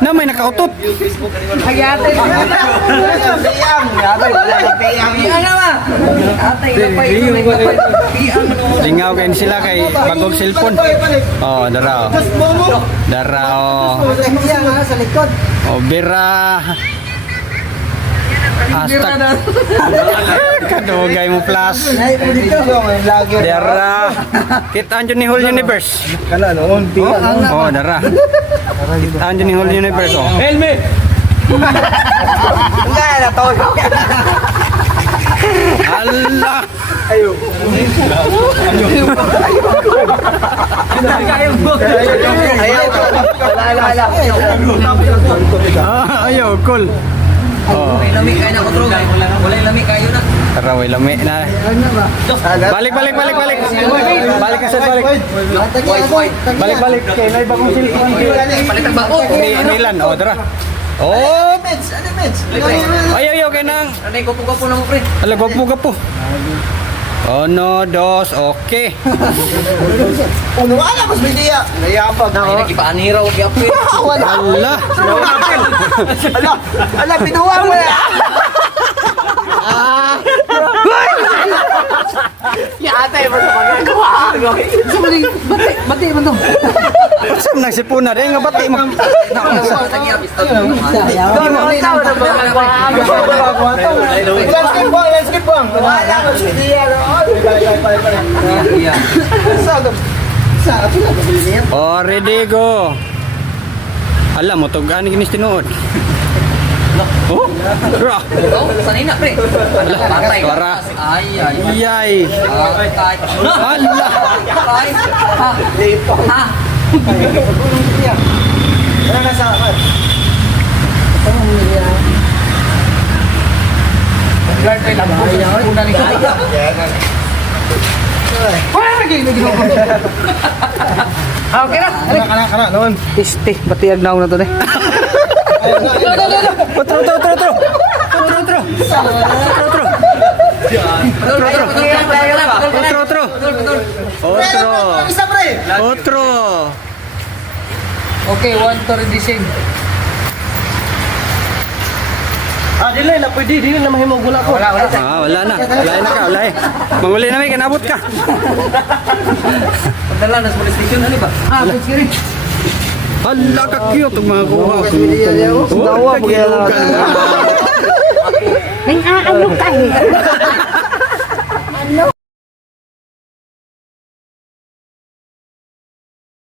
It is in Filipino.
Na may nakautot. Hayate. Lingaw kayo sila kay bagong cellphone. Oh, dara. Dara. Sa likod. Oh, bira. Hashtag. Kadugay mo plus. Dara. Kita anjo ni Whole Universe. Kana noon. Oh, dara. Kita anjo ni Whole Universe. Oh. Helmet. Enggak ada tahu. Allah. Ayo. Ayo, cool. Oh. Lami kayo na kontrol. Wala lami kayo na. Tara, way lami na. Balik. Balik ka sa balik. Balik. Kay may bagong cellphone. Palit ang bako. Milan, oh, tara. Oh, Meds, ano meds? ayaw kay nang. Anay ko po na mo pre. Ala, gapo. Uno, dos, okay. Uno ala mas media. Nayapag Ay nagipaanira og gyapon. Allah. Ala pinuha mo na. Ya atay mo sa pagkakawa. Bati man to. Pasam nang sipuna din nga bati mo. Landscape bang. Wala mas media. Oh, ready go. Ala mo to gani ginis tinuod. Oh, ra. Oh, sanay na pre. Patay. Wara. Ay. Iyay. Patay. Allah. Ay. Ha. Ano na sa akin? Guard kay lang. Una ni kaya. Okay na. Kana noon. Tiste, batiyag na to eh. Otro. Isa pre. Otro. Okay, one to redesign. Dili na pwede, dili na mahimong gula ko. Wala. Wala na ka, wala eh. Manguli na may kanabot ka. Padala na sa police station ano ba? Police kiri. Hala ka cute ang mga kuha. Dawa mo yan. Kagilugan. Ang aano kayo.